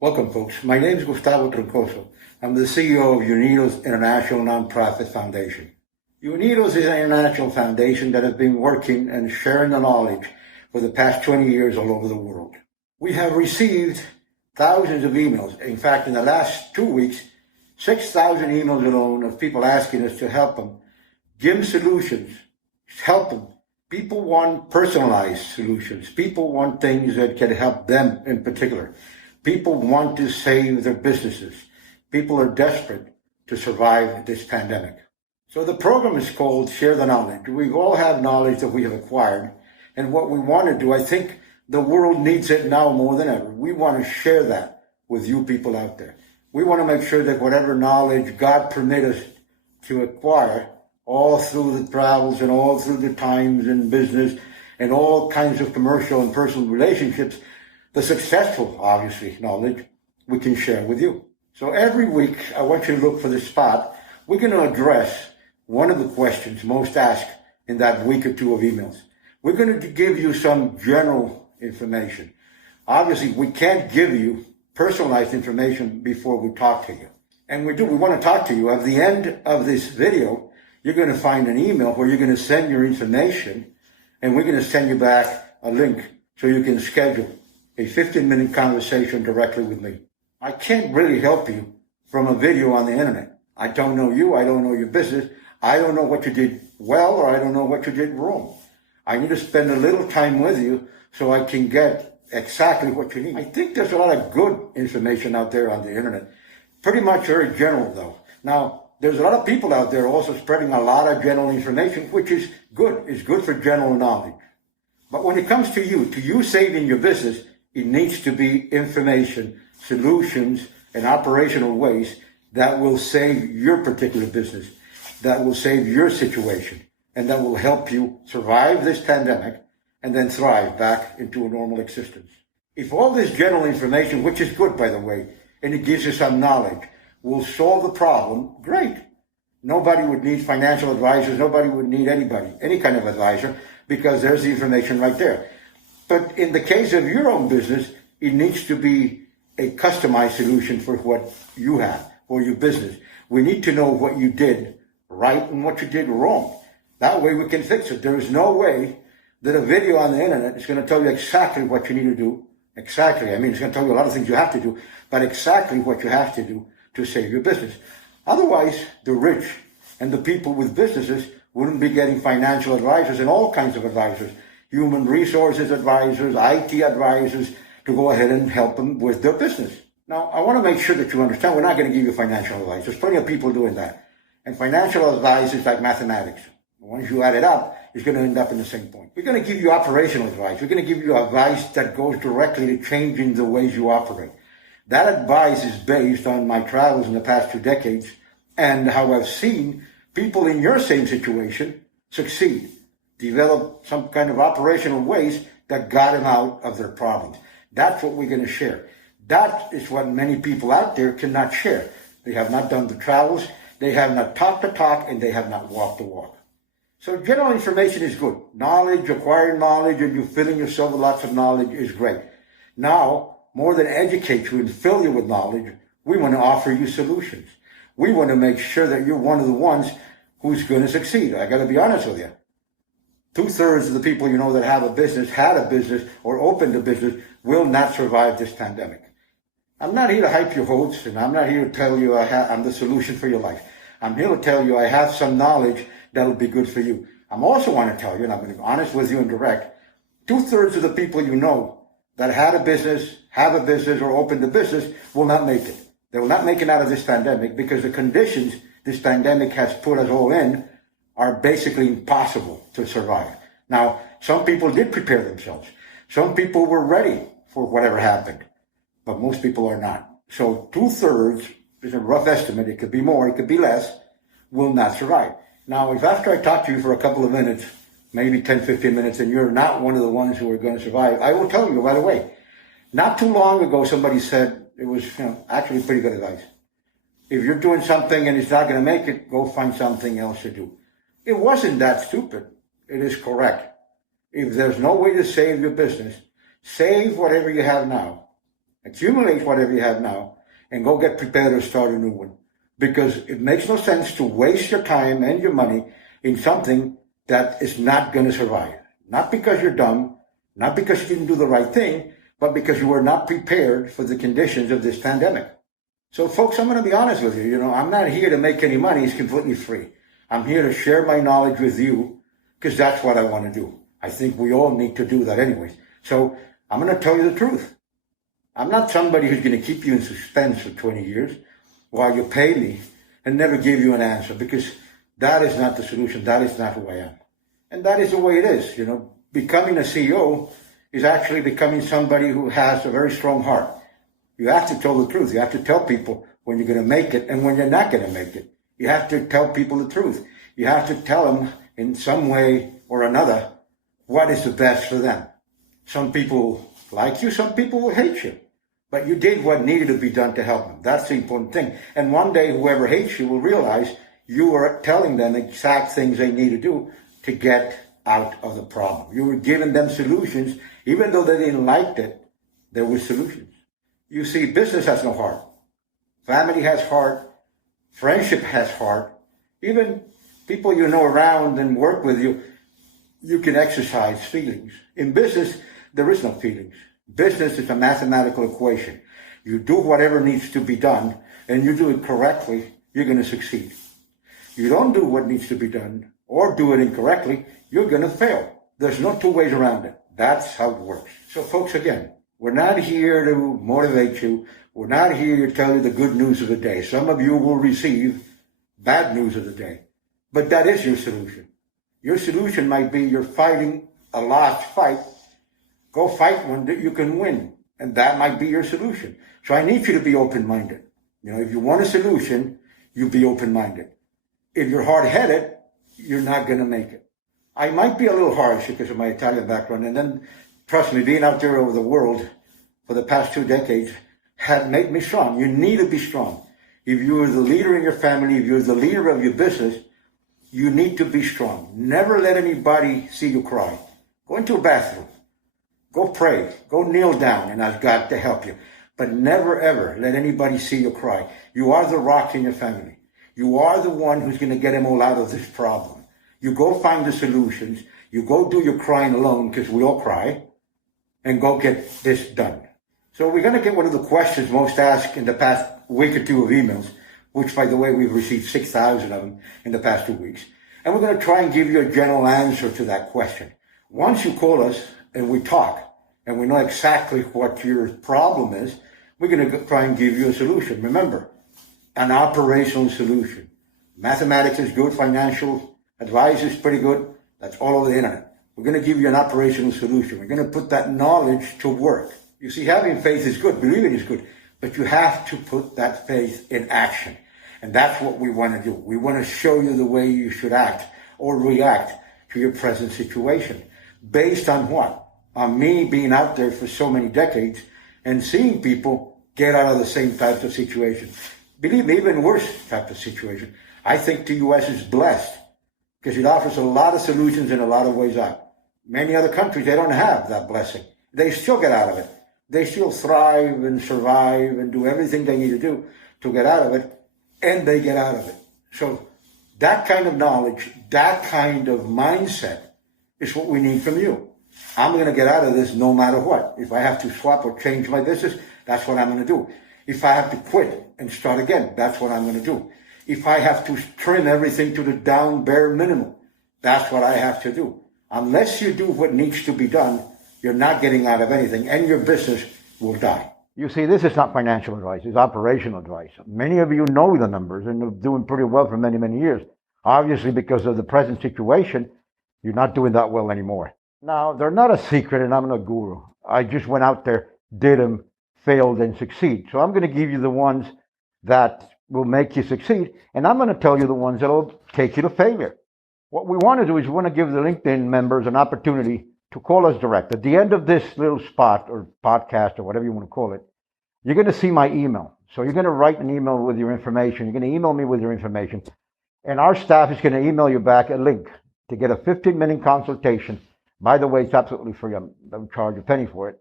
Welcome, folks. My name is Gustavo Troncoso. I'm the CEO of Unidos International Nonprofit Foundation. Unidos is an international foundation that has been working and sharing the knowledge for the past 20 years all over the world. We have received thousands of emails. In fact, in the last 2 weeks, 6,000 emails alone of people asking us to help them, give them solutions, help them. People want personalized solutions. People want things that can help them in particular. People want to save their businesses. People are desperate to survive this pandemic. So the program is called Share the Knowledge. We all have knowledge that we have acquired. And what we want to do, I think the world needs it now more than ever. We want to share that with you people out there. We want to make sure that whatever knowledge God permit us to acquire all through the travels and all through the times in business and all kinds of commercial and personal relationships, the successful, obviously, knowledge we can share with you. So every week, I want you to look for the spot. We're going to address one of the questions most asked in that week or two of emails. We're going to give you some general information. Obviously, we can't give you personalized information before we talk to you. And we want to talk to you. At the end of this video, you're going to find an email where you're going to send your information, and we're going to send you back a link so you can schedule a 15-minute conversation directly with me. I can't really help you from a video on the internet. I don't know you. I don't know your business. I don't know what you did well, or I don't know what you did wrong. I need to spend a little time with you so I can get exactly what you need. I think there's a lot of good information out there on the internet. Pretty much very general, though. Now, there's a lot of people out there also spreading a lot of general information, which is good. It's good for general knowledge. But when it comes to you saving your business, it needs to be information, solutions, and operational ways that will save your particular business, that will save your situation, and that will help you survive this pandemic and then thrive back into a normal existence. If all this general information, which is good, by the way, and it gives you some knowledge, will solve the problem, great. Nobody would need financial advisors. Nobody would need anybody, any kind of advisor, because there's the information right there. But in the case of your own business, it needs to be a customized solution for what you have, for your business. We need to know what you did right and what you did wrong. That way we can fix it. There is no way that a video on the internet is going to tell you exactly what you need to do. Exactly. I mean, it's going to tell you a lot of things you have to do, but exactly what you have to do to save your business. Otherwise, the rich and the people with businesses wouldn't be getting financial advisors and all kinds of advisors, human resources advisors, IT advisors, to go ahead and help them with their business. Now, I want to make sure that you understand we're not going to give you financial advice. There's plenty of people doing that. And financial advice is like mathematics. Once you add it up, it's going to end up in the same point. We're going to give you operational advice. We're going to give you advice that goes directly to changing the ways you operate. That advice is based on my travels in the past 2 decades and how I've seen people in your same situation succeed, develop some kind of operational ways that got them out of their problems. That's what we're going to share. That is what many people out there cannot share. They have not done the travels, they have not talked the talk, and they have not walked the walk. So general information is good. Knowledge, acquiring knowledge, and you filling yourself with lots of knowledge is great. Now, more than educate you and fill you with knowledge, we want to offer you solutions. We want to make sure that you're one of the ones who's going to succeed. I got to be honest with you. 2/3 of the people you know that have a business, had a business, or opened a business will not survive this pandemic. I'm not here to hype your hopes, and I'm not here to tell you I'm the solution for your life. I'm here to tell you I have some knowledge that'll be good for you. I'm also want to tell you, and I'm going to be honest with you and direct, 2/3 of the people you know that had a business, have a business, or opened a business will not make it. They will not make it out of this pandemic because the conditions this pandemic has put us all in are basically impossible to survive. Now, some people did prepare themselves. Some people were ready for whatever happened, but most people are not. So 2/3 is a rough estimate. It could be more, it could be less, will not survive. Now, if after I talk to you for a couple of minutes, maybe 10, 15 minutes, and you're not one of the ones who are going to survive, I will tell you right away. Not too long ago, somebody said, it was actually pretty good advice. If you're doing something and it's not going to make it, go find something else to do. It wasn't that stupid. It is correct. If there's no way to save your business, save whatever you have now Accumulate whatever you have now and go get prepared to start a new one. Because it makes no sense to waste your time and your money in something that is not going to survive. Not because you're dumb, not because you didn't do the right thing, but because you were not prepared for the conditions of this pandemic. So folks, I'm going to be honest with you. I'm not here to make any money. It's completely free. I'm here to share my knowledge with you because that's what I want to do. I think we all need to do that anyways. So I'm going to tell you the truth. I'm not somebody who's going to keep you in suspense for 20 years while you pay me and never give you an answer, because that is not the solution. That is not who I am. And that is the way it is. Becoming a CEO is actually becoming somebody who has a very strong heart. You have to tell the truth. You have to tell people when you're going to make it and when you're not going to make it. You have to tell people the truth. You have to tell them in some way or another what is the best for them. Some people like you, some people will hate you. But you did what needed to be done to help them. That's the important thing. And one day, whoever hates you will realize you were telling them exact things they need to do to get out of the problem. You were giving them solutions. Even though they didn't like it, there were solutions. You see, business has no heart. Family has heart. Friendship has heart. Even people you know around and work with you, you can exercise feelings. In business, there is no feelings. Business is a mathematical equation. You do whatever needs to be done, and you do it correctly, you're going to succeed. You don't do what needs to be done, or do it incorrectly, you're going to fail. There's no two ways around it. That's how it works. So folks, again, we're not here to motivate you. We're not here to tell you the good news of the day. Some of you will receive bad news of the day. But that is your solution. Your solution might be you're fighting a lost fight. Go fight one that you can win. And that might be your solution. So I need you to be open-minded. If you want a solution, you be open-minded. If you're hard-headed, you're not going to make it. I might be a little harsh because of my Italian background. And then, trust me, being out there over the world for the past 2 decades had made me strong. You need to be strong. If you're the leader in your family, if you're the leader of your business, you need to be strong. Never let anybody see you cry. Go into a bathroom. Go pray. Go kneel down and ask God to help you. But never, ever let anybody see you cry. You are the rock in your family. You are the one who's going to get them all out of this problem. You go find the solutions. You go do your crying alone, because we all cry, and go get this done. So we're going to get one of the questions most asked in the past week or two of emails, which, by the way, we've received 6,000 of them in the past 2 weeks. And we're going to try and give you a general answer to that question. Once you call us and we talk, and we know exactly what your problem is, we're going to try and give you a solution. Remember, an operational solution. Mathematics is good. Financial advice is pretty good. That's all over the internet. We're going to give you an operational solution. We're going to put that knowledge to work. You see, having faith is good. Believing is good. But you have to put that faith in action. And that's what we want to do. We want to show you the way you should act or react to your present situation. Based on what? On me being out there for so many decades and seeing people get out of the same types of situations. Believe me, even worse types of situation. I think the U.S. is blessed because it offers a lot of solutions in a lot of ways out. Many other countries, they don't have that blessing. They still get out of it. They still thrive and survive and do everything they need to do to get out of it, and they get out of it. So that kind of knowledge, that kind of mindset is what we need from you. I'm going to get out of this no matter what. If I have to swap or change my business, that's what I'm going to do. If I have to quit and start again, that's what I'm going to do. If I have to trim everything to the down bare minimum, that's what I have to do. Unless you do what needs to be done, you're not getting out of anything, and your business will die. You see, this is not financial advice. It's operational advice. Many of you know the numbers and are doing pretty well for many, many years. Obviously, because of the present situation, you're not doing that well anymore. Now, they're not a secret, and I'm not a guru. I just went out there, did them, failed, and succeed. So I'm going to give you the ones that will make you succeed, and I'm going to tell you the ones that will take you to failure. What we want to do is we want to give the LinkedIn members an opportunity to call us direct. At the end of this little spot or podcast or whatever you want to call it, you're going to see my email. So you're going to write an email with your information. You're going to email me with your information. And our staff is going to email you back a link to get a 15-minute consultation. By the way, it's absolutely free. I don't charge a penny for it.